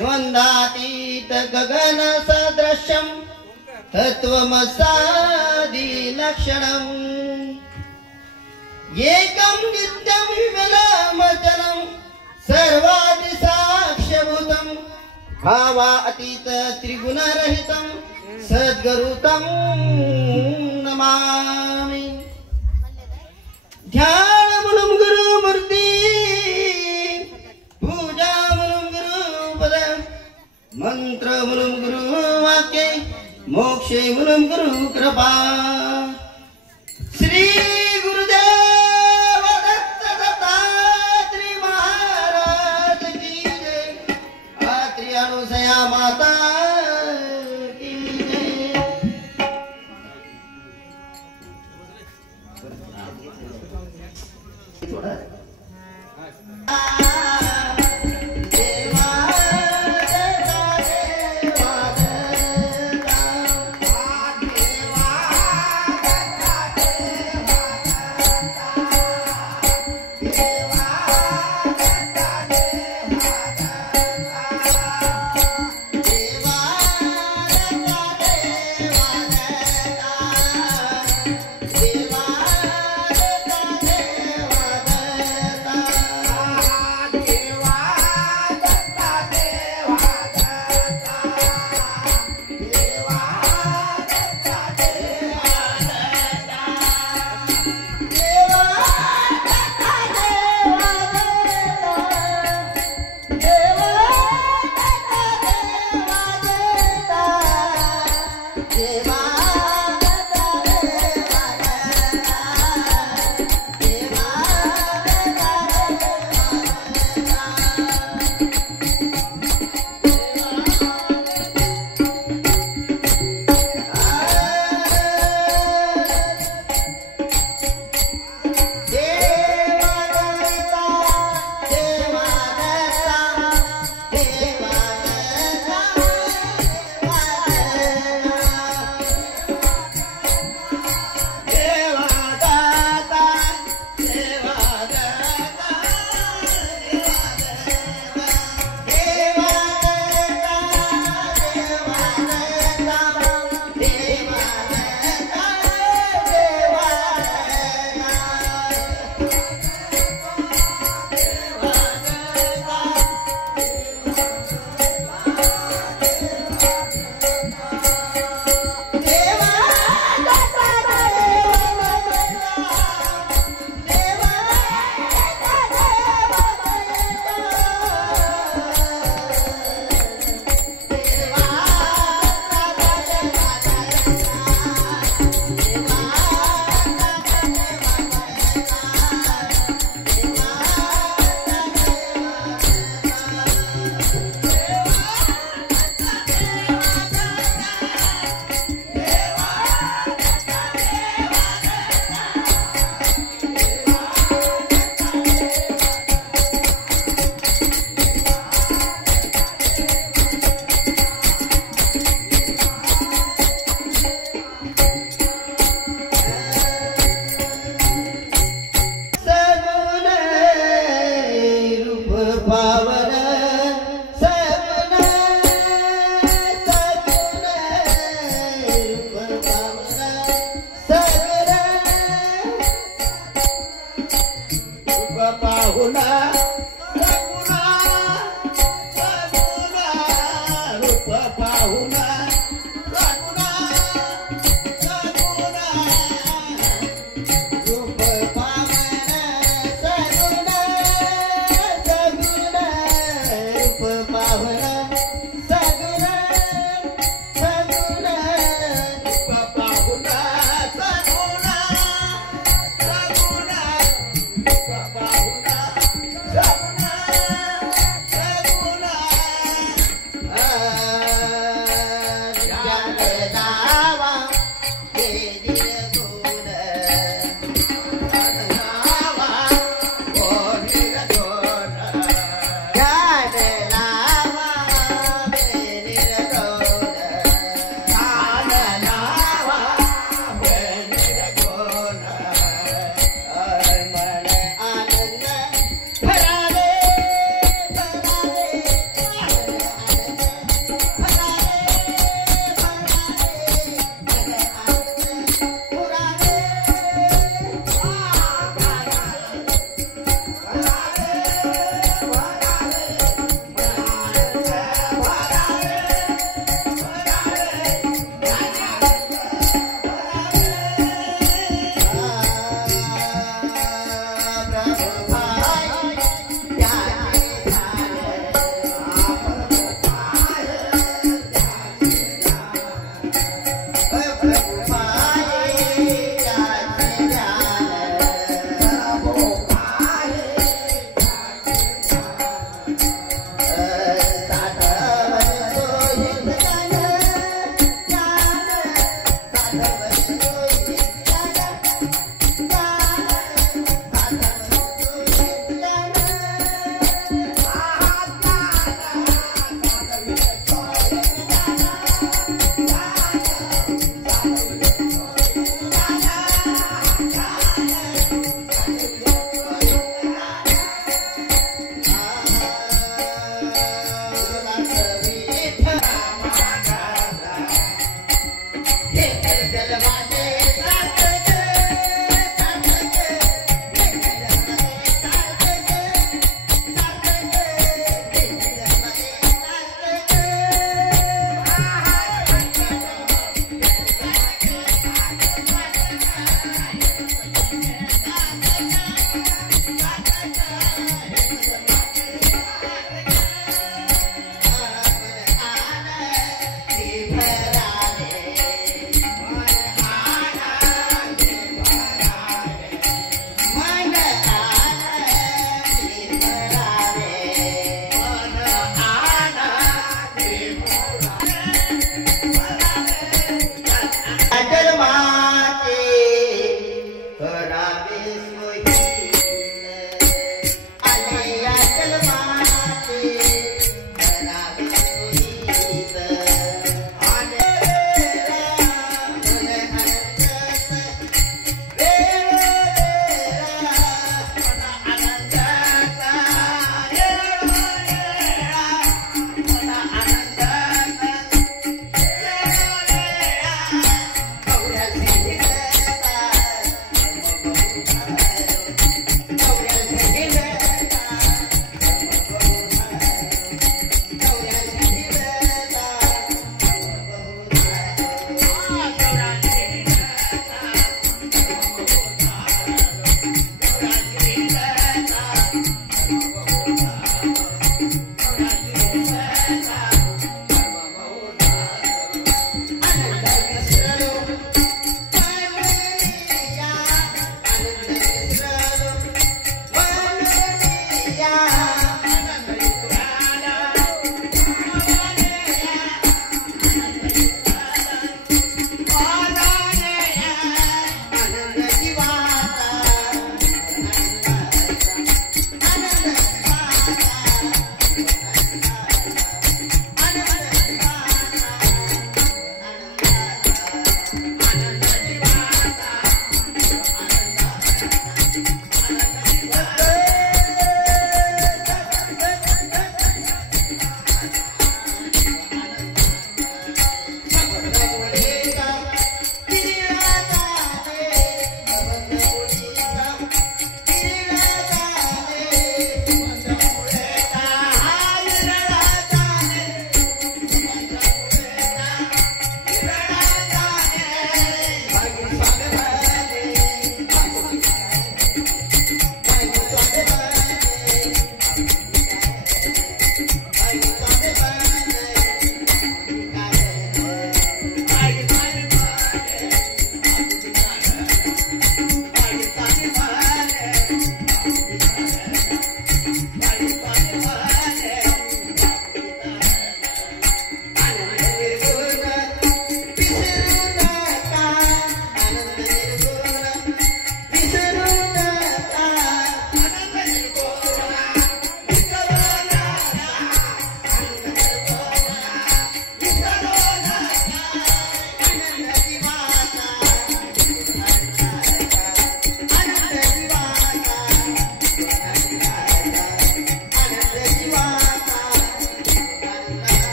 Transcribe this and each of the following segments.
द्वंद्वातीत गगन सदृशं तत्वमसादि लक्षणम् एकं नित्यं विमलमचलं सर्वादि साक्ष्यभूतं भावातीत त्रिगुणरहितं सद्गुरुतं नमामि। ध्यान मूलम गुरुमूर्ति, पूजा मूलम गुरुपद, मंत्र मूलम गुरुवाक्य, मोक्षे मूलम गुरु कृपा। श्री गुरुदेव दत्त दत्तात्रेय महाराज की जय। अत्रि अनुसया माता की जय।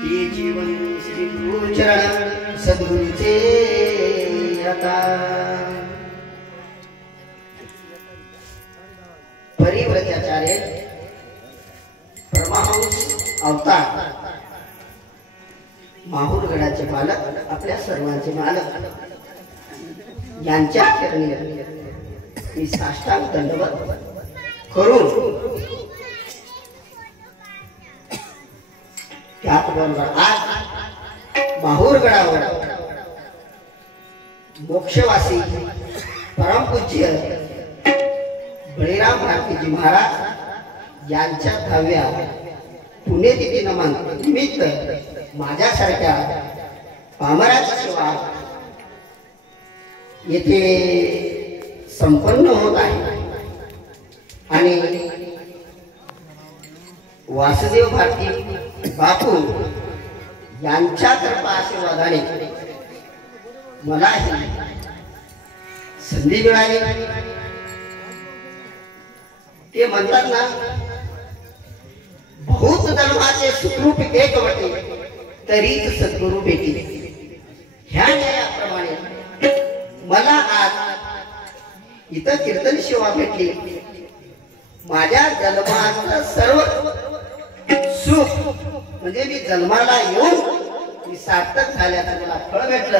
ती जीवन श्री गुरुचरण सद्गुरूचे आता परिव्रताचार्य परमहंस अवतार माहूरगडाचे मालक आपल्या सर्वांचे मालक यांच्या चरणी मी साष्टांग दंडवत करून त्याचबरोबर आज माहूरगडावर मोक्षवासी परमपूज्य बळीराम भारतीजी महाराज यांच्या 10व्या पुण्यतिथी नमन निमित्त माझ्यासारख्या पामराची सेवा येथे संपन्न होत आहे आणि वासुदेव भारती बापू यांच्या कृपा आशीर्वादाने मला संधी मिळाली. ते म्हणतात ना, बहुत धर्माचे सुखरूप एक वटे तरीच सद्गुरू भेटी. ह्या न्यायाप्रमाणे मला आज इथं कीर्तन सेवा भेटली. माझ्या जन्माचं सर्व सुख म्हणजे मी जन्माला येऊन मी सार्थक झाल्याचं मला फळ भेटलं.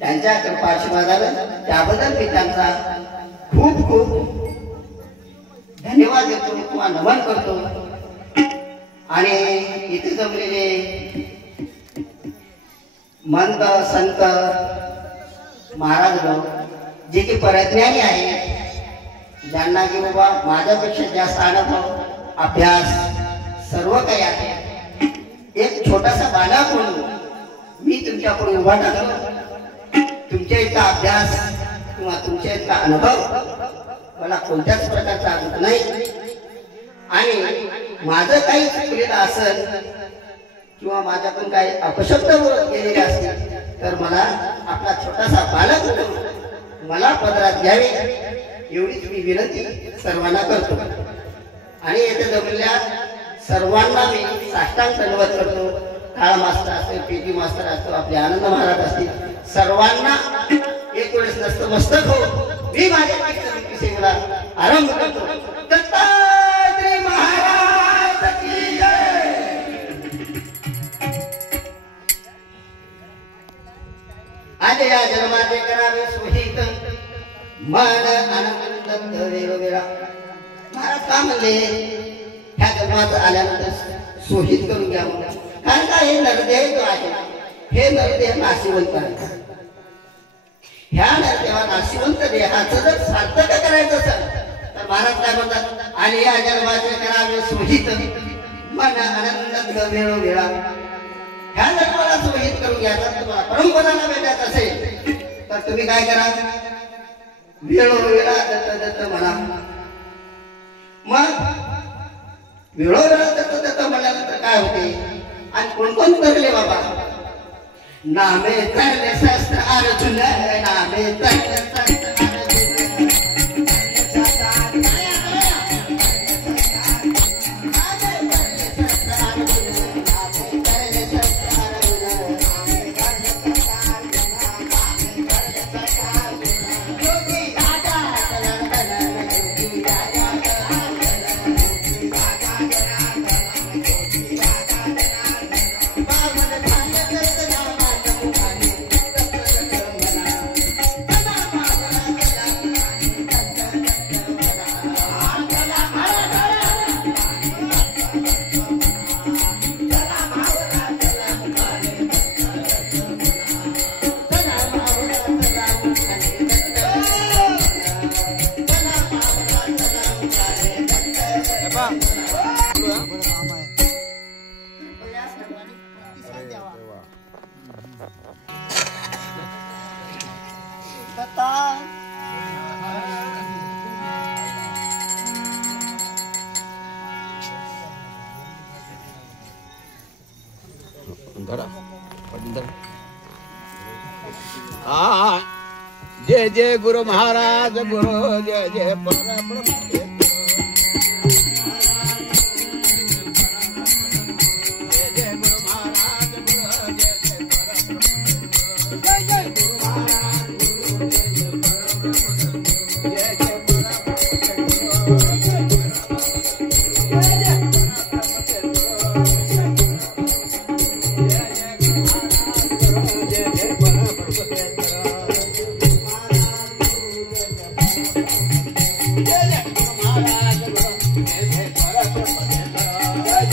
त्यांच्या कृपा आशीर्वादानं त्याबद्दल मी त्यांचा खूप खूप धन्यवाद देतो किंवा नमन करतो. आणि इथे जमलेले मंत संत महाराज जे की परज्ञानी आहे, ज्यांना की बाबा माझ्यापेक्षा जास्त अनुभव अभ्यास सर्व काही आहे. एक छोटासा बालक म्हणून मी तुमच्याकडे उभा टाकलो. तुमच्या इतका अभ्यास किंवा तुमच्या इतका अनुभव मला कोणत्याच प्रकारचा अनुभव नाही. आणि माझं काही चुकलेलं असेल किंवा माझ्याकडून काही अपशब्द गेलेले असतील तर मला आपला छोटासा बालक मला पदरात घ्यावे एवढीच मी विनंती सर्वांना करतो. आणि येथे जमलेल्या सर्वांना मी साष्टांग दंडवत करतो. काळा मास्तर असतील, पीटी मास्टर असतो, आपले आनंद महाराज असतील, सर्वांना एक वेळेस नतमस्तक हो मी माझ्या सेवेला आरंभ करतो. दत्तात्रय महाराज की जय. आज या जन्माचे करावे सोहित मन आनंद वेगवेगळा. महाराज का म्हणले ह्या जन्मात आल्यानंतर सोहित करून घ्या. कारण का हे नरदेह जो आहे हे नरदेह नाशिवंत आहे. ह्या नरदेवा नाशिवंत देहाचं जर सार्थक करायचं असेल तर महाराज काय म्हणतात, आणि या जन्माचे करावे सोहित मन आनंद वेळोवेळा. ह्या जन्माला सोहित करून घ्यायचा. तुम्हाला परमपदाला भेटायचं असेल तर तुम्ही काय करा, वेळोवेळा दत्त दत्त म्हणा. मग वेळोवेळा दत्त दत्त म्हणल्यानंतर काय होते, आणि कोण कोण करले बाबा, नामे तरले शस्त्र अर्जुन, नामे तरले शस्त्र जय जय गुरु महाराज गुरु जय जय परब्रह्म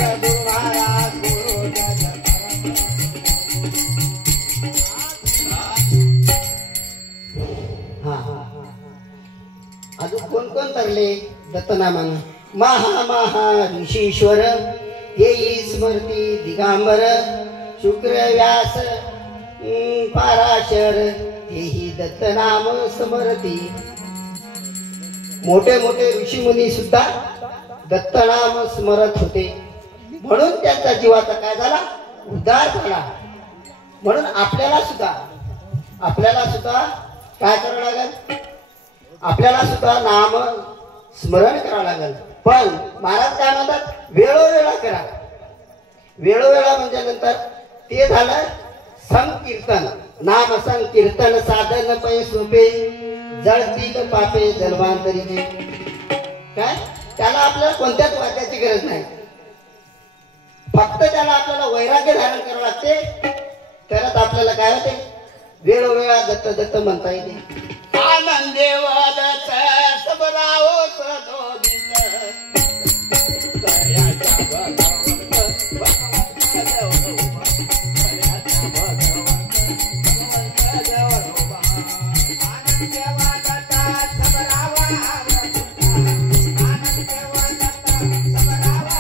गुरु महाराज गुरु जय जय अजून कोण कोण तरले दत्तनामान महा महा ऋषीश्वर येई स्मृती दिगांबर शुक्र व्यास पाराशर हेही दत्तनाम स्मरती. मोठे मोठे ऋषीमुनी सुद्धा दत्तनाम स्मरत होते म्हणून त्यांचा जीवाचा काय झाला उद्धार झाला. म्हणून आपल्याला सुद्धा काय करावं लागेल आपल्याला सुद्धा नाम स्मरण करावं लागेल. पण महाराज काय म्हणतात वेळोवेळा करा. वेळोवेळा म्हणजे नंतर ते झालं संकीर्तन. नाम संकीर्तन साधन पै सोपे जळतील पापे जन्मांतरीचे. काय त्याला आपल्याला कोणत्याच वाक्याची गरज नाही. फक्त त्याला आपल्याला वैराग्य धारण करावं लागते तरच आपल्याला काय होते वेळोवेळा दत्त दत्त म्हणता येते. आनंदे वादत सबरावो सदोदित कर्याचा भगवंत भगवंत जवळोबा कर्याचा भगवंत भगवंत जवळोबा. आनंदे वादत सबरावा आनंदे Wahdat सबरावा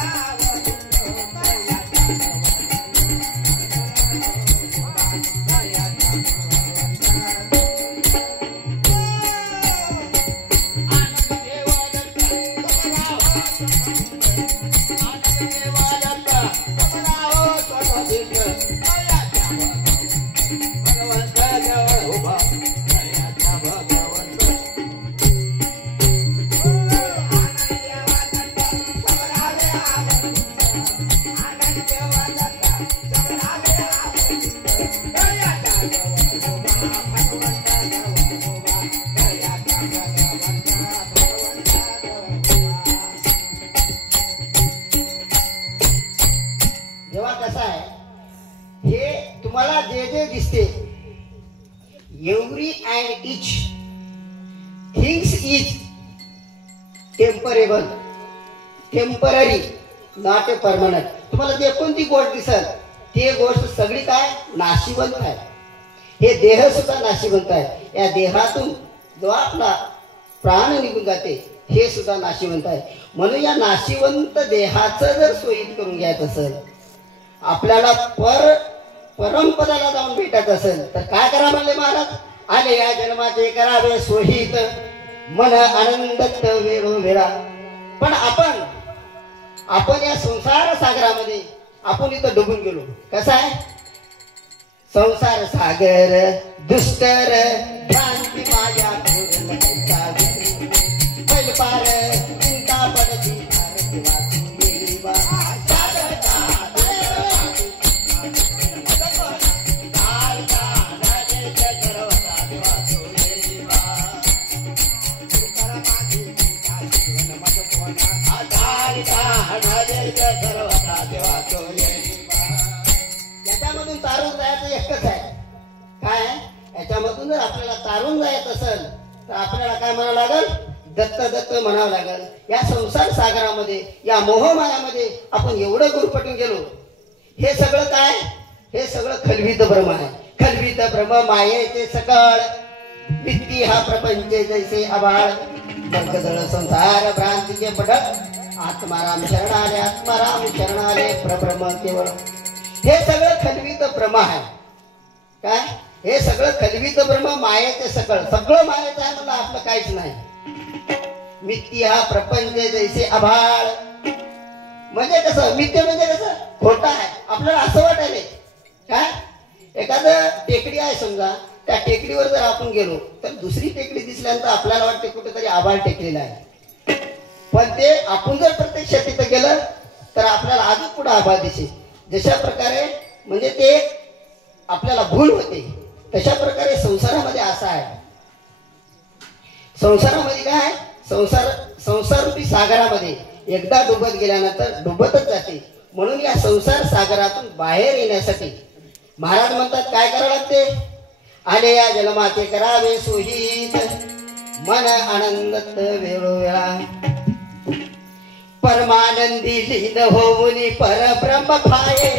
every and each things is temporary, temporary, not a permanent. तुम्हाला जे कोणती गोष्ट दिसत ते गोष्ट सगळी काय नाशिवंत आहे. हे देह सुद्धा नाशिवंत आहे. या देहातून जो आपला प्राण निघून जाते हे सुद्धा नाशिवंत आहे. म्हणून या नाशिवंत देहाचं जर सोयीत करून घ्यायचं असेल आपल्याला परमपदाला जाऊन भेटायचं असेल तर काय करा म्हणले महाराज. आले या जन्माचे करावे सोहित मन आनंदत वेळोवेळा. पण आपण या संसार सागरामध्ये आपण इथं डुबून गेलो. कसं आहे संसार सागर दुष्टर भ्रांती माझ्या पार चिंता पडती याच्यामधून तारून जायचं एकच आहे. काय याच्यामधून जर आपल्याला तारून जायचं असेल तर आपल्याला काय म्हणावं लागेल दत्त दत्त म्हणावं लागेल. या संसार सागरामध्ये या मोहमायामध्ये आपण एवढं गुरफटून गेलो. हे सगळं काय हे सगळं खलवित भ्रम आहे. खलवित भ्रम मायेचे सकळ मित्ती हा प्रपंच जैसे आबाळ वर्गदळ संसार भ्रांतीचे पडत आत्माराम शरणाले प्रभ्रम केवळ. हे सगळं खलवित भ्रम आहे. काय हे सगळं खलवित भ्रम मायेचे सकळ सगळं मायेचं आहे म्हणलं आपलं काहीच नाही. मिथ्य हा प्रपंच जैसे आभाळ म्हणजे कसं मिथ्य म्हणजे कसं खोटा आहे आपल्याला असं वाटायले. काय एखादं टेकडी आहे समजा त्या टेकडीवर जर आपण गेलो तर दुसरी टेकडी दिसल्यानंतर आपल्याला वाटते कुठेतरी आभाळ टेकलेला आहे. पण ते आपण जर प्रत्यक्षात तिथं गेलं तर आपल्याला अजून पुढे आभाळ दिसेल. जशा प्रकारे म्हणजे ते आपल्याला भूल होते तशा प्रकारे संसारामध्ये असं आहे. संसारामध्ये काय संसार रूपी सागरामध्ये एकदा डुबत गेल्यानंतर डुबतच जाते. म्हणून या संसार सागरातून बाहेर येण्यासाठी महाराज म्हणतात काय करावं लागते. आले या जन्माचे करावे सोहित मन आनंदत वेळोवेळा. परमानंदी लीन होऊन परब्रह्म पाये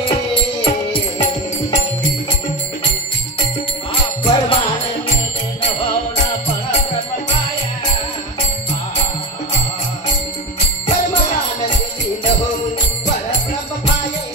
परमानंदी लीन होऊन परब्रह्म पाये परमानंदी लीन होऊन परब्रह्म पाये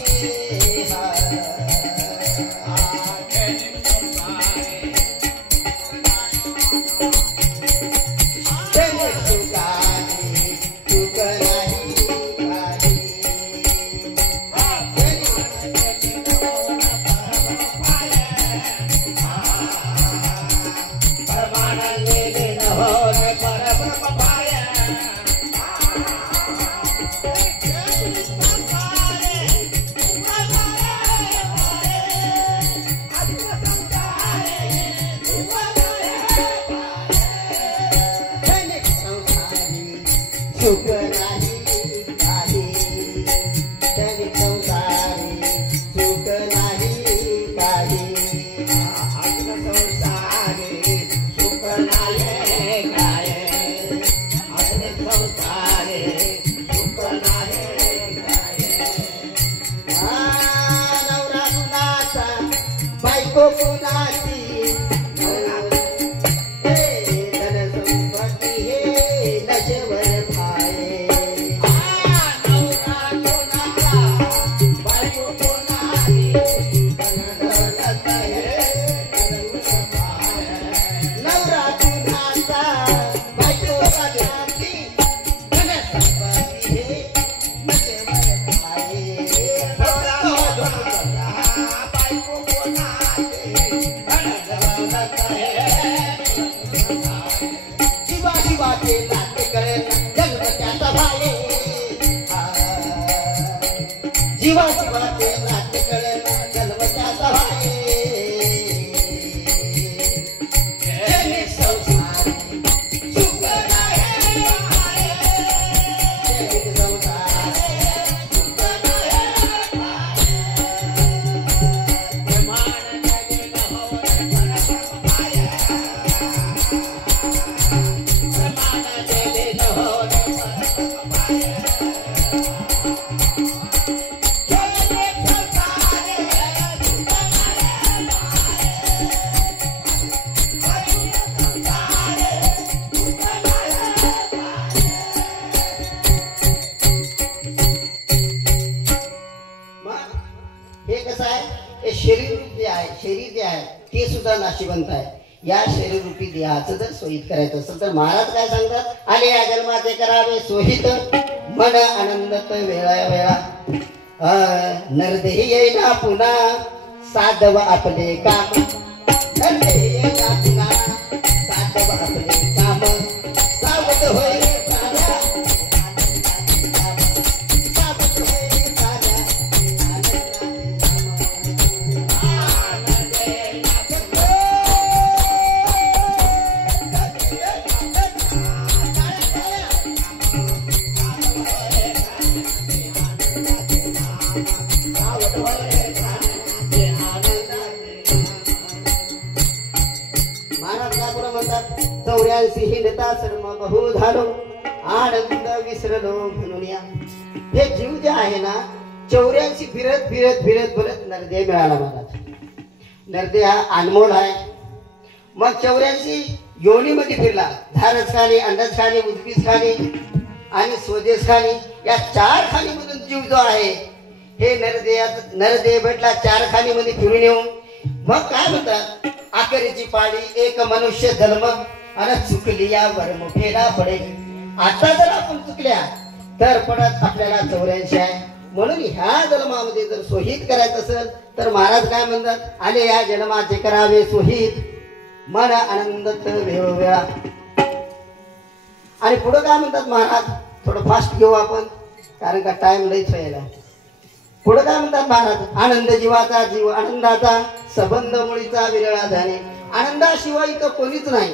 सुख नाही काही तरी संसारी सुख नाही काही संसारी सुख नाही काय संसारी सुख नाही काय नवरा कुणाचा बायको कुणाची जीवा शिवाचे नाट्य कळेल जन्मत्याचा शरीर जे आहे ते सुद्धा नाशिवंत आहे. या शरीररूपी देहाचं जर सोहित करायचं असेल तर महाराज काय सांगतात, आले या जन्माचे करावे सोहित मन आनंदत वेळा वेळा नरदेही येईना पुन्हा साधव आपले काम नरदेही येईना पुन्हा साधव आपले काम सावध होय हिंडता सर्व बहु झालो आनंद विसरलो म्हणून या हे जीव जे आहे ना 84 फिरत फिरत फिरत फिरत नरदेह मिळाला महाराज. नरदेह हा अनमोल आहे. मग 84 योनीमध्ये फिरला. धारच खाणी, अंडच खाणी, उद्भिज खाणी आणि स्वदेश खाणी या 4 खाणीमधून जीव जो आहे हे नरदेह भेटला 4 खाणीमध्ये फिरून येऊन मग काय म्हणतात, आखरीची पाळी एक मनुष्य जन्म आणि चुकली या वर्म फेरा पडेल. आता जर आपण चुकल्या तर पडत आपल्याला 84 आहे. म्हणून ह्या जन्मामध्ये जर सोहित करायचं असेल तर महाराज काय म्हणतात, आले या जन्माचे करावे सोहित मन आनंदत वेळोवेळा. आणि पुढे काय म्हणतात महाराज, थोडं फास्ट घेऊ आपण कारण का टाइम लईच व्हायला. पुढे काय म्हणतात महाराज, आनंद जीवाचा जीव आनंदाचा संबंध मुळीचा विरळा झाले. आनंदाशिवाय इथं कोणीच नाही.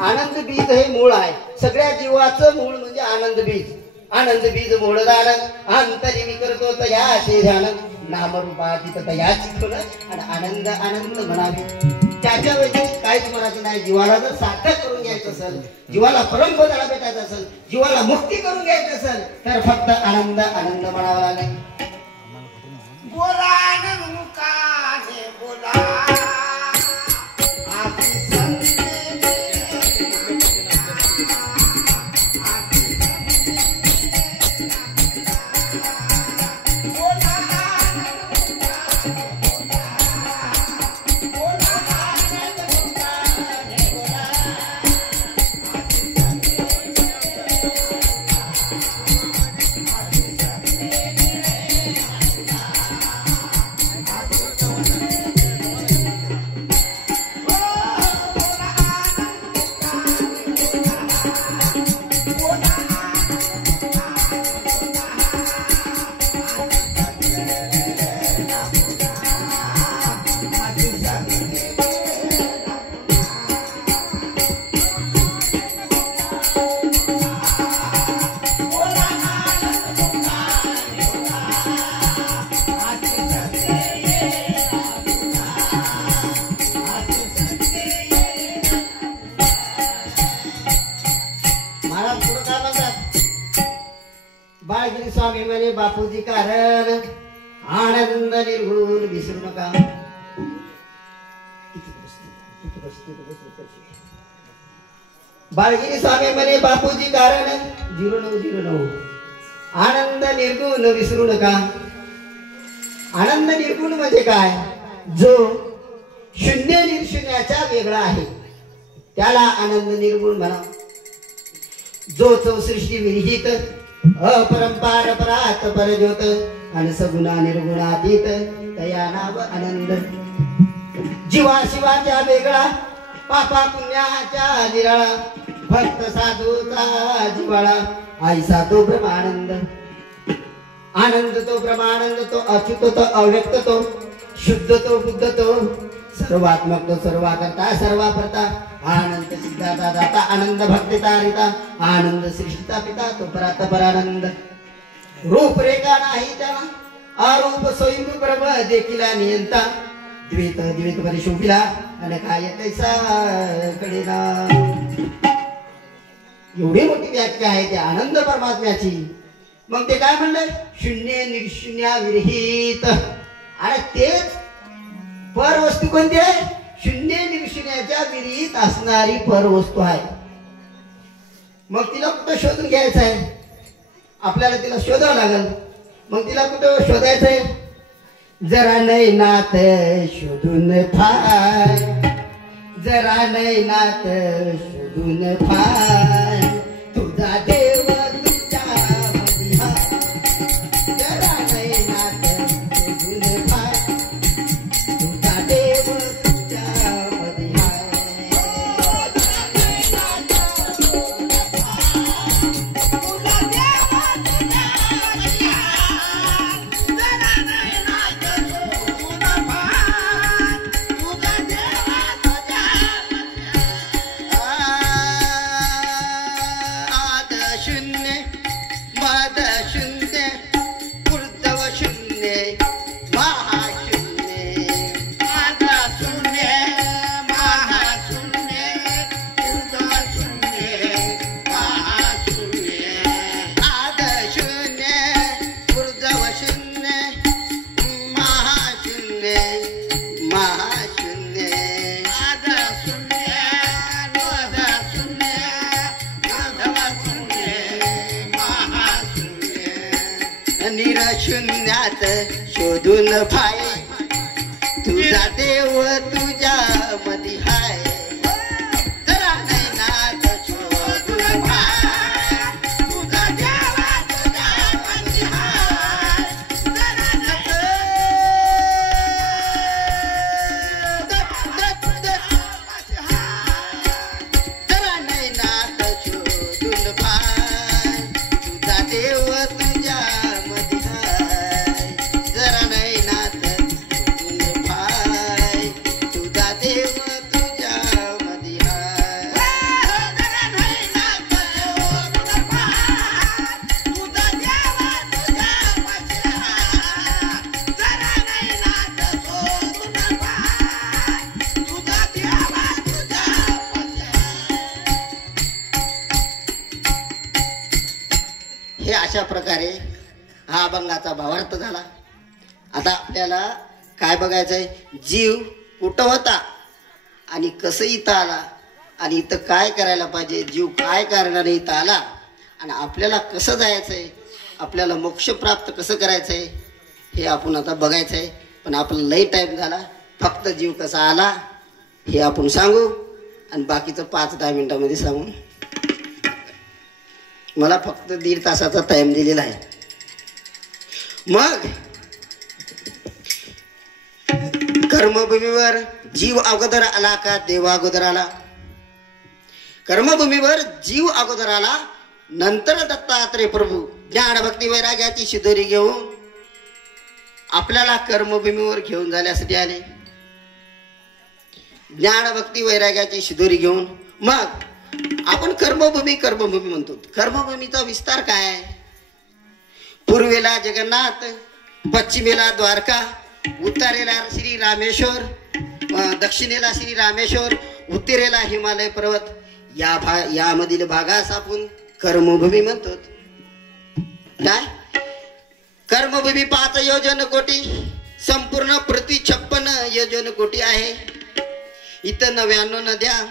आनंद बीज हे मूळ आहे. सगळ्या जीवाचं मूळ म्हणजे आनंद बीज. आनंद बीज मूळ दानक अंतरी मी करतो तया ध्यान नामरूपातीत तया चित्त आणि आनंद आनंद म्हणावे. त्याच्या व्यतिरिक्त काहीच म्हणायचं नाही. जीवाला जर सार्थक करून घ्यायचं असेल, जीवाला परमपदाला भेटायचं असेल, जीवाला मुक्ती करून घ्यायचं असेल तर फक्त आनंद आनंद म्हणावा लागेल. बोला मुकाने बोला बाळगिरी स्वामी म्हणे बापूजी कारण आनंद निर्गुण विसरू नका. बाळगिरी स्वामी म्हणे बापूजी कारण 0909 आनंद निर्गुण विसरू नका. आनंद निर्गुण म्हणजे काय? जो शून्य निर्शून्याचा वेगळा आहे त्याला आनंद निर्गुण म्हणा. जो सृष्टी विरहित अपरंपार परात परज्योत आणि सगुणा निर्गुणातीत तया नाव आनंद. जीवा शिवाच्या वेगळा पापा पुण्याच्या निराळा भक्त साधूचा जिवाळा आईसा तो ब्रह्मानंद. आनंद तो ब्रह्मानंद तो अच्युत तो अव्यक्त तो शुद्ध तो बुद्ध तो सर्वात्मक तो सर्वाकर्ता सर्वाभर्ता आनंद सिद्धाता दाता आनंद भक्तिता रिता आनंद सृष्टीचा पिता तो परात परानंद. रूपरेखा नाही त्याला अरूप स्वयं ब्रह्म देखील नियंता द्वैत द्वैत परी शोभिला आणि काय तैसा कडेना. एवढी मोठी व्याख्या आहे त्या आनंद परमात्म्याची. मग ते काय म्हणलं? शून्य निर्शून्या विरहित. आणि तेच पर वस्तू कोणती आहे? शून्य निर्शून्याच्या विरहित असणारी पर वस्तू आहे. मग तिला कुठं शोधून घ्यायचं आहे? आपल्याला तिला शोधावं लागेल. मग तिला कुठं शोधायचं आहे? जरा नैनात शोधून फाय, जरा नैनात शोधून फाय तुझा देव तुझ्या मधी हाय. जरा नैनात शोधून फाय तुझा देव तुझ्या मधी हाय. शून्यात शोधून फाय तुझा देव तुझ्या मधी हाय. जरा नैनात शोधून फाय तुझा देव तुझ्या मधी हाय. जरा नैनात शोधून फाय तुझा देव तुझ्या देव तुझ्या अशा प्रकारे हा अभंगाचा भावार्थ झाला. आता आपल्याला काय बघायचंय, जीव कुठं होता आणि कसं इथं आला आणि इथं काय करायला पाहिजे, जीव काय करणारे इथं आला आणि आपल्याला कसं जायचंय, आपल्याला मोक्ष प्राप्त कसं करायचंय हे आपण आता बघायचंय. पण आपला लई टाईम झाला, फक्त जीव कसा आला हे आपण सांगू आणि बाकीचं 5-10 मिनिटांमध्ये सांगू. मला फक्त 1.5 तासाचा टाइम दिलेला आहे. मग कर्मभूमीवर जीव अगोदर आला का देव अगोदर आला? कर्मभूमीवर जीव अगोदर आला, नंतर दत्तात्रय प्रभू ज्ञान भक्ती वैराग्याची शिदोरी घेऊन आपल्याला कर्मभूमीवर घेऊन जाण्यासाठी आले. ज्ञान भक्ती वैराग्याची शिदोरी घेऊन मग आपण कर्मभूमी म्हणतो. कर्मभूमीचा विस्तार काय आहे? पूर्वेला जगन्नाथ, पश्चिमेला द्वारका, उत्तरेला श्री रामेश्वर, दक्षिणेला श्री रामेश्वर, उत्तरेला हिमालय पर्वत. यामधील भागास आपण कर्मभूमी म्हणतो. काय? कर्मभूमी 5 योजन कोटी, संपूर्ण पृथ्वी 56 योजन कोटी आहे. इथं 99 नद्या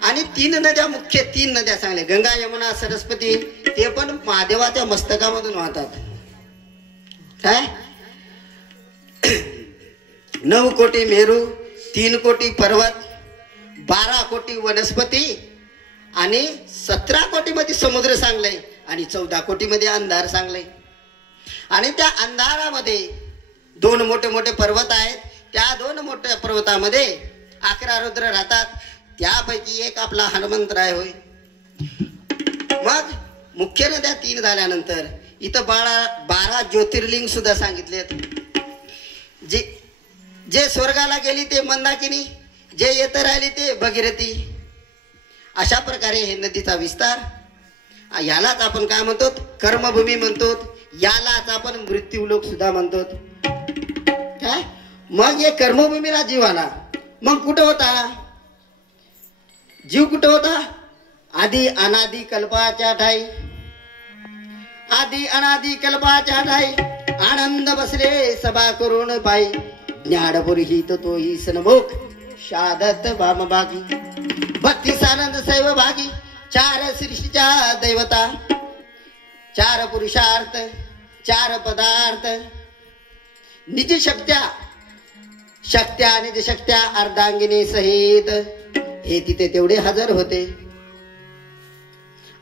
आणि 3 नद्या, मुख्य 3 नद्या सांगल्या, गंगा, यमुना, सरस्वती. ते पण महादेवाच्या मस्तकामधून वाहतात. काय? 9 कोटी मेरू, 3 कोटी पर्वत, 12 कोटी वनस्पती आणि 17 कोटी मध्ये समुद्र सांगलंय आणि 14 कोटी मध्ये अंधार सांगलंय. आणि त्या अंधारामध्ये 2 मोठे मोठे पर्वत आहेत. त्या 2 मोठ्या पर्वतामध्ये 11 रुद्र राहतात. त्यापैकी एक आपला हनुमंतराय होय. मग मुख्य नद्या 3 झाल्यानंतर इथं 12 ज्योतिर्लिंग सुद्धा सांगितलेत. जे स्वर्गाला गेली ते मंदाकिनी, जे येत राहिली ते भगीरथी. अशा प्रकारे हे नदीचा विस्तार. यालाच आपण काय म्हणतो? कर्मभूमी म्हणतो. यालाच आपण मृत्यूलोक सुद्धा म्हणतो. काय? मग हे कर्मभूमीला जीव आला. मग कुठं होता जीव? कुठं होता? आधी अनादी कल्पाच्या ठाई, आधी अनादी कल्पाच्या ठाई आनंद बसले सभा करून पायी. ज्ञानपुरी तोही सन्मुख शादत वामभागी, भक्तीस आनंद सैव भागी. 4 सृष्टीच्या दैवता, 4 पुरुषार्थ, 4 पदार्थ, निज शक्त्या निज शक्त्या अर्धांगिनी सहित हे तिथे तेवढे हजर होते.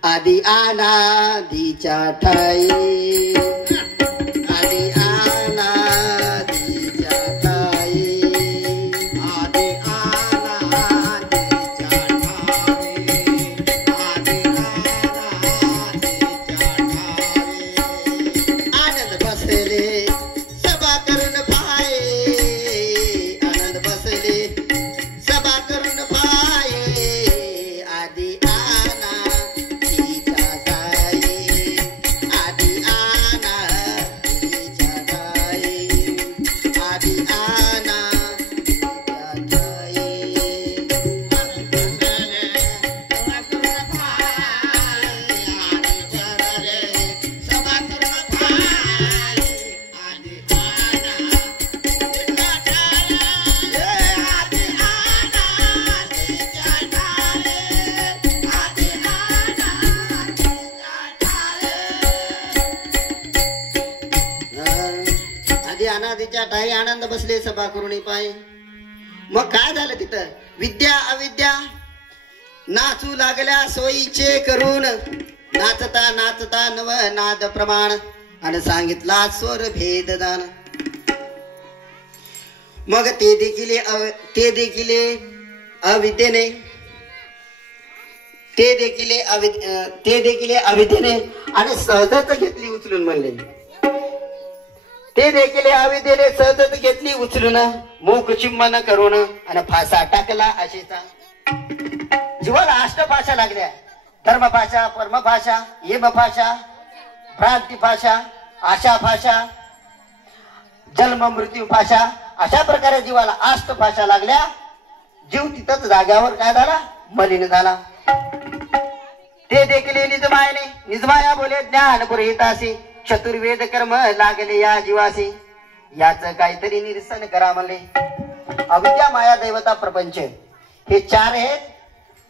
आधी अनादीच्या ठाई, आधी अनादीच्या ठाई, आधी अनादीच्या ठाई, आधी अनादीच्या ठाई. आनंद बसले सभा करून पाये, आनंद बसले सभा करून पाये. आधी अनादीच्या ठाई, आधी अनादीच्या ठाई, आधी अनादीच्या ठाई. आधी अनादीच्या ठाई आनंद बसले सभा करुणी पाय. मग काय झालं तिथं? विद्या अविद्या नाचू लागल्या सोयीचे करून, नाचता नाचता नव नाद प्रमाण आणि सांगितला स्वर भेददान. मग ते देखील अविद्येने, ते देखील अविद्येने आणि सहजच घेतली उचलून म्हणले. ते देखील अविद्येने सहजच घेतली उचलून, मुख चिंबन करून आणि फासा टाकला आशेचा. जीवाला 8 भाषा लागल्या. धर्मभाषा, परमभाषा, येमभाषा, भ्रांती भाषा, आशा भाषा, जन्म मृत्यू भाषा. अशा प्रकारे जीवाला 8 भाषा लागल्या. जीव तिथंच जाग्यावर काय झाला? मलिन झाला. ते देखील निजमायने निजमाया बोले ज्ञान पुरहितासी चतुर्वेद कर्म लागले या जीवासी याच काहीतरी निरसन करा म्हणले. अविद्या माया दैवता प्रपंच हे चार आहेत.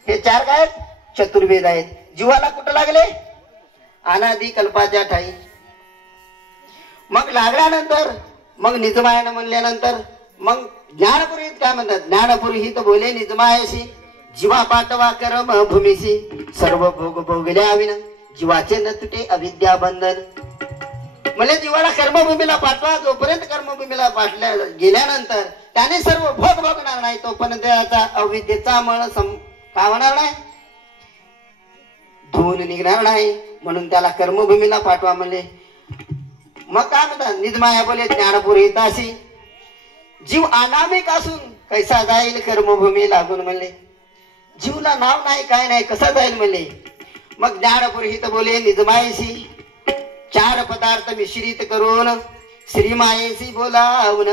हे चार काय आहेत? चतुर्वेद आहेत. जीवाला कुठं लागले? अनादी कल्पाच्या ठाई. मग लागल्यानंतर मग निजमायानं म्हणल्यानंतर मग ज्ञानपुरोहित काय म्हणतात? ज्ञानपुरोहित बोले निजमायाशी जीवा पाठवा कर्म भूमीशी सर्व भोग भोगल्या विना जीवाचे न तुटे अविद्या बंधन. म्हणजे जीवाला कर्मभूमीला पाठवा. जोपर्यंत कर्मभूमीला पाठल्या गेल्यानंतर त्याने सर्व भोग भोगणार नाही तोपर्यंत त्याचा अविद्येचा मळ काय होणार नाही? धुवून निघणार नाही. म्हणून त्याला कर्मभूमीला पाठवा म्हणले. मग काय म्हणतात? निजमाया बोले ज्ञानपुरोहिताशी जीव अनामिक असून कैसा जाईल कर्मभूमी लागून म्हणले. जीवला नाव नाही काय नाही कसा जाईल म्हणले. मग ज्ञानपुरोहित बोले निजमायेशी चार पदार्थ मिश्रित करून श्रीमायेशी बोलावून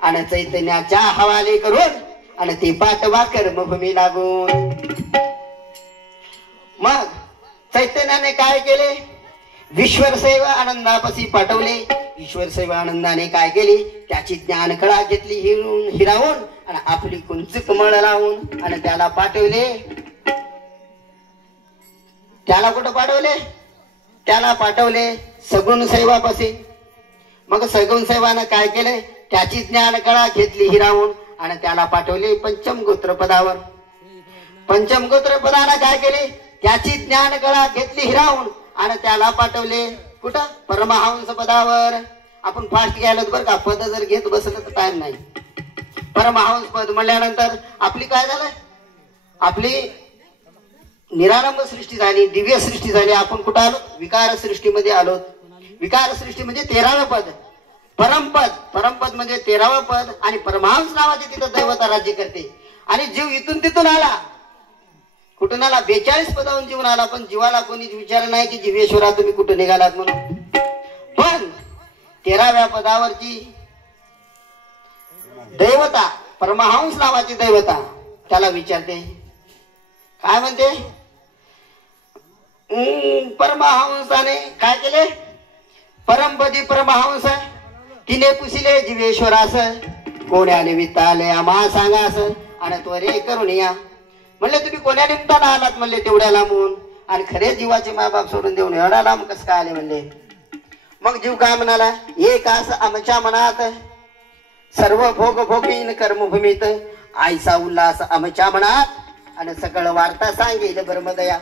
आणि चैतन्याच्या हवाले करून आणि ते पाठवा कर्मभूमी लागून. मग चैतन्याने काय केले? ईश्वर सेवा आनंदापाशी पाठवले. ईश्वर सेवा आनंदाने काय केली? त्याची ज्ञान कळा घेतली हिरावून आणि आपली कुंचक मळ लावून आणि त्याला पाठवले. त्याला कुठं पाठवले? त्याला पाठवले सगुण सेवापाशी. मग सगुण सेवानं काय केले? त्याची ज्ञान कळा घेतली हिरावून आणि त्याला पाठवले पंचम गोत्र पदावर. पंचम गोत्र पदानं काय केले? त्याची ज्ञान कळा घेतली हिरावून आणि त्याला पाठवले कुठं? परमहंस पदावर. आपण फास्ट घ्यायला बरं का, पद जर घेत बसलं तर टाइम नाही. परमहंस पद म्हणल्यानंतर आपली काय झालंय? आपली निरारंभ सृष्टी झाली, दिव्य सृष्टी झाली. आपण कुठं आलो? विकार सृष्टीमध्ये आलो. विकार सृष्टी म्हणजे 13वे पद. परमपद. परमपद म्हणजे 13वे पद आणि परमहंस नावाचे तिथं दैवता राज्य करते. आणि जीव इथून तिथून आला. कुठून आला? 42 पदावरून जीवन आला. पण जीवाला कोणीच विचार नाही की जीवेश्वरा तुम्ही कुठं निघालात म्हणून. पण 13व्या पदावरची दैवता परमहंस नावाची दैवता त्याला विचारते. काय म्हणते? परमहंसाने काय केले? परमपदी परमहंस तिने पुसिले जीवेश्वरास कोण्याने वित्ताले आम्हा सांगास आणि त्वरे करून या. म्हणले तुम्ही कोण्या निमित्तानं आलात म्हणले तेवढ्या लांबून आणि खरे जीवाचे मायबाप सोडून देऊन एवढा लांब कसं काय आले म्हणले. मग जीव काय म्हणाला? एक आस आमच्या मनात सर्व भोग भोगीन कर्मभूमीत आईचा उल्हास आमच्या मनात आणि सगळं वार्ता सांगेल ब्रह्मदया.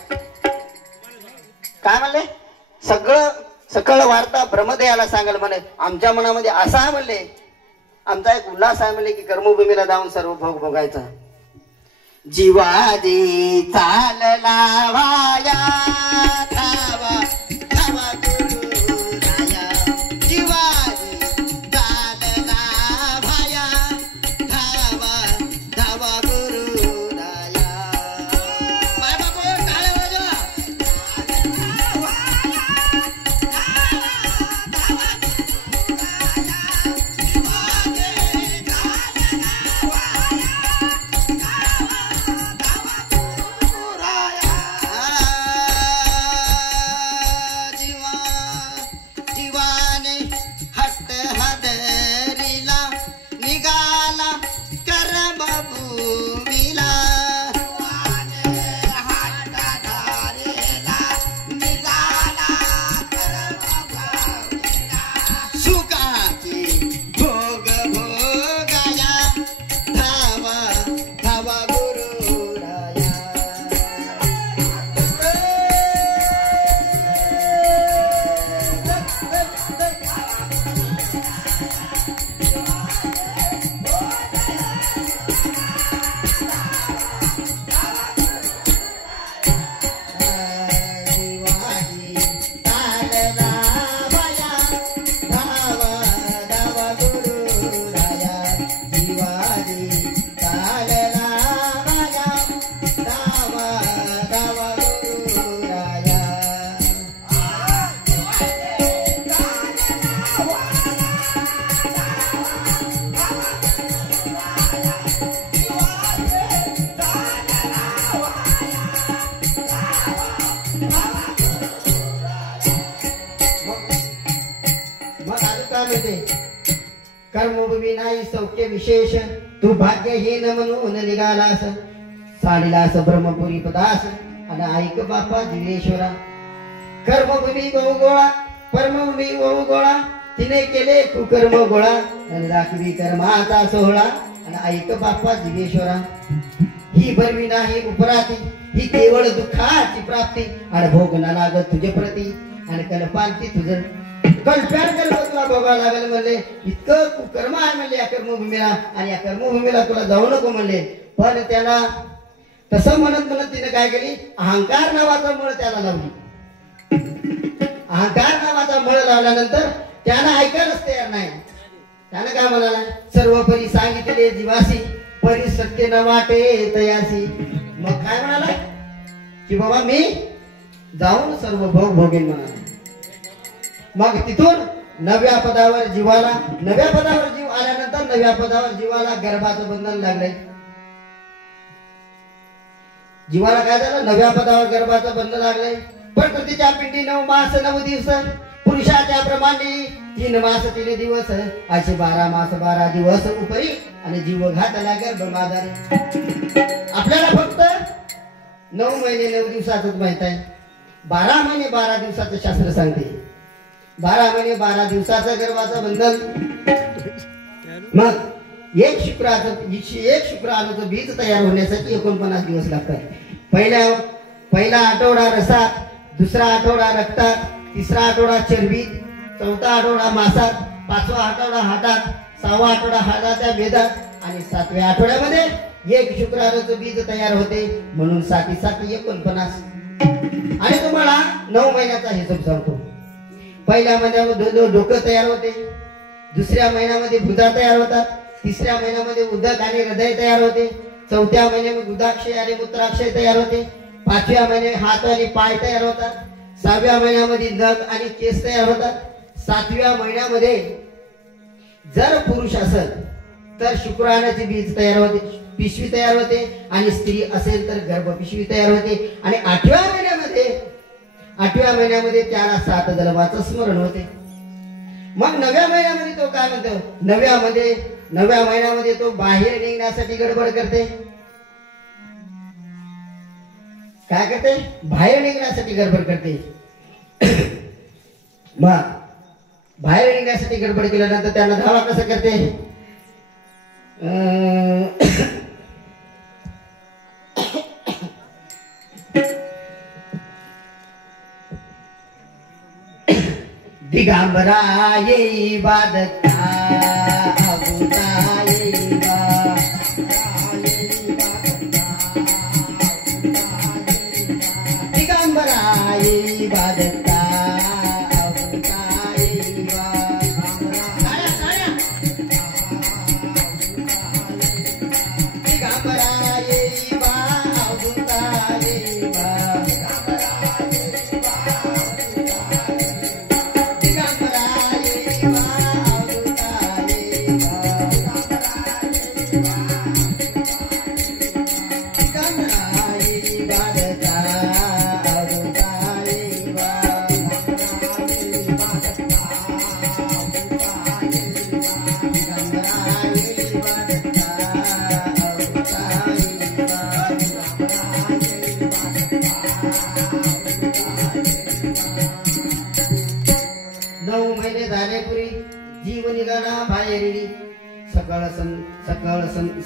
काय म्हणले? सगळं वार्ता ब्रह्मदयाला सांगेल म्हणे. आमच्या मनामध्ये असा आहे म्हणले, आमचा एक उल्हास आहे म्हणले की कर्मभूमीला जाऊन सर्व भोग भोगायचा. जीवाजी चालला वाया धावा धावा गुरु राया. जीवाजी चालला वाया धावा धावा गुरु राया. माय बापू टाळ्या वाजवा. अजून काय म्हणते कर्मभूमी नाही सौख्य विशेष तू भाग्यहीन म्हणून निघालास साडीलास ब्रह्मपुरी पदास आणि ऐक बापा जीवेश्वरा कर्मभूमी बहु गोळा परमभूमी बहु गोळा तिने केले कुकर्म गोळा आणि राखवी कर्माचा सोहळा आणि ऐक बापा जीवेश्वरा ही बरवी नाही उपराती ही केवळ दुःखाची प्राप्ती आणि भोग ना लागत तुझे प्रती आणि कल्पांती तुझं कल्प्यार कर्म तुला भोगावं लागेल म्हणले इतकं कुकर्म आहे म्हणले या कर्मभूमीला आणि या कर्मभूमीला तुला जाऊ नको म्हणले पण त्याला तसं म्हणत म्हणत तिने काय केली अहंकार नावाचा मळ त्याला लावली अहंकार नावाचा मळ लावल्यानंतर त्यानं ऐकायलाच तयार नाही त्यानं काय म्हणाला सर्व परी सांगितले जीवासी परी सत्य न वाटे तयासी मग काय म्हणाला की बाबा मी जाऊन सर्व भोग भोगेन म्हणाला मग तिथून नव्या पदावर जीवाला नव्या पदावर जीव आल्यानंतर नव्या पदावर जीवाला गर्भाचं बंधन लागलंय जीवाला काय झालं नव्या पदावर गर्भाचं बंधन लागलंय प्रकृतीच्या पिंडी 9 मास 9 दिवस पुरुषाच्या प्रमाणे 3 मास 3 दिवस असे 12 मास 12 दिवस उपरी आणि जीव घातला गर्भमाधारी आपल्याला फक्त 9 महिने 9 दिवसातच माहित आहे 12 महिने 12 दिवसाचं शास्त्र सांगते 12 महिने 12 दिवसाचं गर्भाचं बंधन मग एक शुक्राणूचं बीज तयार होण्यासाठी 49 दिवस लागतात पहिला आठवडा रसात दुसरा आठवडा रक्तात तिसरा आठवडा चरबीत चौथा आठवडा मासात 5वा आठवडा हातात 6वा आठवडा हाडाच्या भेदात आणि 7व्या आठवड्यामध्ये एक शुक्राणूचं बीज तयार होते म्हणून 7 49 आणि तुम्हाला 9 महिन्याचा हिशोब सांगतो पहिल्या महिन्यामध्ये डोकं तयार होते दुसऱ्या महिन्यामध्ये भुजा तयार होतात तिसऱ्या महिन्यामध्ये उदक आणि हृदय तयार होते चौथ्या महिन्यामध्ये उदाक्षय आणि मूत्राक्षय तयार होते 5व्या महिन्यात हात आणि पाय तयार होतात 6व्या महिन्यामध्ये नख आणि केस तयार होतात 7व्या महिन्यामध्ये जर पुरुष असेल तर शुक्राणूचे बीज तयार होते पिशवी तयार होते आणि स्त्री असेल तर गर्भपिशवी तयार होते आणि 8व्या महिन्यामध्ये त्याला 7 जन्माचं स्मरण होते मग 9व्या महिन्यामध्ये तो काय म्हणतो 9व्या महिन्यामध्ये तो बाहेर निघण्यासाठी गडबड करते काय करते बाहेर निघण्यासाठी गडबड करते मग बाहेर निघण्यासाठी गडबड केल्यानंतर त्यांना धावा कसं करते दिगंबरा येई बादता अबुता येई दिगंबरा येई बादता अबुता येई दिगंबरा येई बा अबुता येई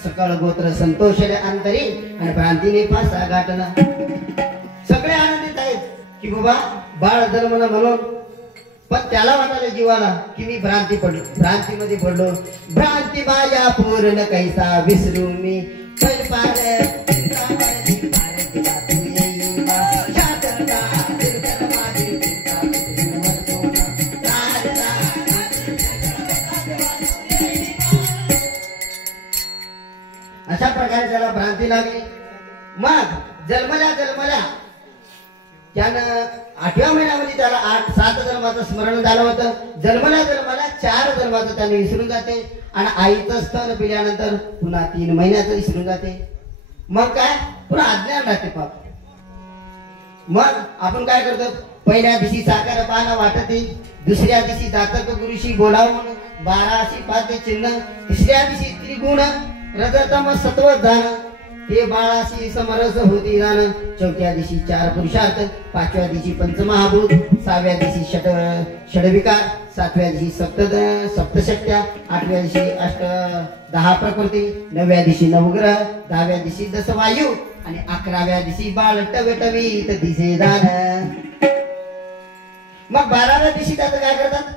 सकळ गोत्र संतोषले अंतरी आणि भ्रांतीने फासा गाठला सगळे आनंदित आहेत की बाबा बाळ जन्मला म्हणून पण त्याला वाटायला जीवाला की मी भ्रांतीमध्ये पडलो भ्रांती माझ्या पूर्ण कैसा विसरू मी अशा प्रकारे त्याला भ्रांती लागली मग जन्मल्या त्यानं 8व्या महिन्यामध्ये त्याला 7 जन्माचं स्मरण झालं होतं जन्मल्या 4 जन्माचं त्याने विसरून जाते आणि आईचं स्तन पिल्यानंतर पुन्हा 3 महिन्याचं विसरून जाते मग काय पुन्हा अज्ञान राहते पाप मग आपण काय करतो पहिल्या दिवशी साखर पान वाटते, दुसऱ्या दिवशी जातक गुरुशी बोलावून 12 अशी पाद्य चिन्ह, तिसऱ्या दिवशी त्रिगुण रजतम सत्व जाण, हे बाळाशी समरस होती जाण, चौथ्या दिवशी 4 पुरुषार्थ, पाचव्या दिवशी पंचमहाभूत, 6व्या दिवशी षडविकार, 7व्या दिवशी सप्तशक्त्या, 8व्या दिवशी 10 प्रकृती, 9व्या दिवशी नवग्रह, 10व्या दिवशी 10 वायू आणि 11व्या दिवशी बाळ टवटवीत दिसे दान. मग 12व्या दिवशी त्याचं काय करतात?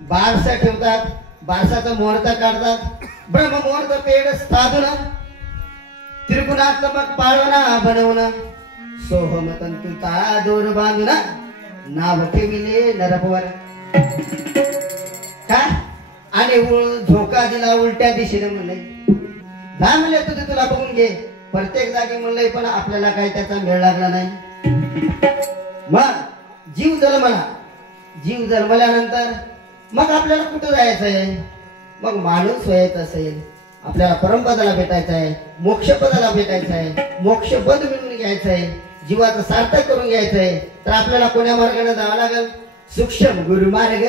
बारसा ठेवतात, बारसाचा मुहूर्त काढतात, ब्रह्ममुहूर्त पेड साधून त्रिगुणात्मक पाळवणा बनवून सोहम तंतुचा दोर बांधून नाव ठेविले नरपवर. का? आणि झोका दिला उलट्या दिशेने म्हणले, जा म्हणले तुला बघून घे. प्रत्येक जागी म्हणलंय पण आपल्याला काही त्याचा मेळ लागला नाही. मग जीव जन्मल्यानंतर मग आपल्याला कुठं जायचंय? मग माणूस व्हायचं असेल, आपल्याला परमपदाला भेटायचं आहे, मोक्षपदाला भेटायचं आहे, मोक्षपद मिळवून घ्यायचं आहे, जीवाचं सार्थक करून घ्यायचं आहे, तर आपल्याला कोण्या मार्गाने जावं लागेल? सूक्ष्म गुरुमार्ग